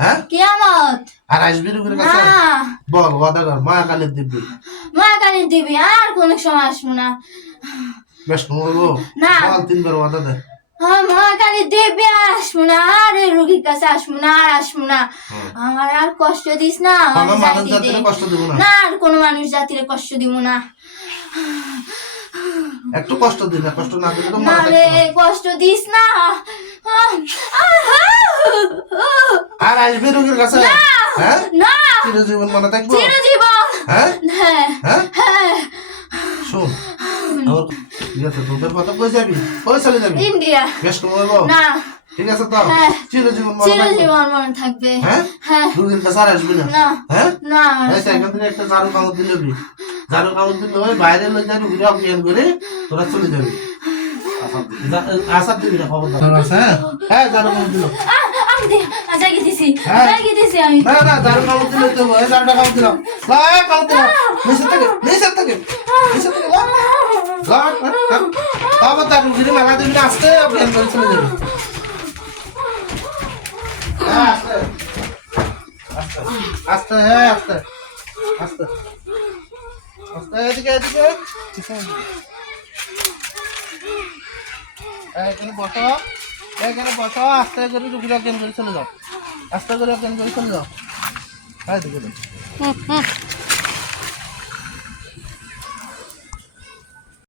হ্যাঁ কিয়ামত। আর আসবি রুগীর কাছে? না বল ওয়াদা কর মা কালীর দিব্যি। মা কালী দিবি আর কোনো সময় আসবো না। বেশ বলবো না বল 3 বার ওয়াদা দে। মা কালী দিবি আর আসবো না, আর এই রুগীর কাছে আসবো না, আর আসবো না। আমার আর কষ্ট দিস না, আমার কোনো মানুষ যাইতে দে। জাতিরে কষ্ট দেব না। না আর কোনো মানুষ জাতিরে কষ্ট দিব না। একটু কষ্ট দিন না, কষ্ট না দিলে তো না মনে রে থাকবে না। কষ্ট দিস না। আর আসবি রুগীর কাছে? হ্যাঁ না চিরজীবন মনে থাকবো? চিরজীবন। হ্যাঁ হ্যাঁ হ্যাঁ হ্যাঁ শোন আমার ঠিক আছে তোদের কথা কই যাবি? কই চলে যাবি? ইন্ডিয়া। বেশ বলবো না ঠিক আছে তো হ্যাঁ চিরজীবন মনে থাকবে? চিরজীবন মনে থাকবে। হ্যাঁ হ্যাঁ রুগীর কাছে আর আসবি না? না হ্যাঁ না এই এখান থেকে একটা ঝাড়ু কাগজ দিলে ঝাড়ু কাগজ দিলে ওই বাইরে লই যাবি রুগীরা অজ্ঞান করে তোরা চলে যাবি। আসার দিবি না খবর আছে? হ্যাঁ ঝাড়ু কাগজ দিল। আমি জায়গা দিছি হ্যাঁ। জায়গা দিছি আমি। না না ঝাড়ু কাগজ দিলে তো ওই ঝাড়ুটা কাগজ দিলাম। লাই কাগজ দিলাম। নিচে থেকে লাগ আবার তার রুগীরা লাগা দিবি না, আস্তে অজ্ঞান করে চলে যাবি। হ্যাঁ আস্তে আস্তে আস্তে হ্যাঁ আস্তে আস্তে আস্তে এদিকে এদিকে এখানে বসো, এখানে বসো, আস্তে করে রুগীরা অজ্ঞান করে চলে যাও, আস্তে করে অজ্ঞান করে চলে যাও। হ্যাঁ দেখে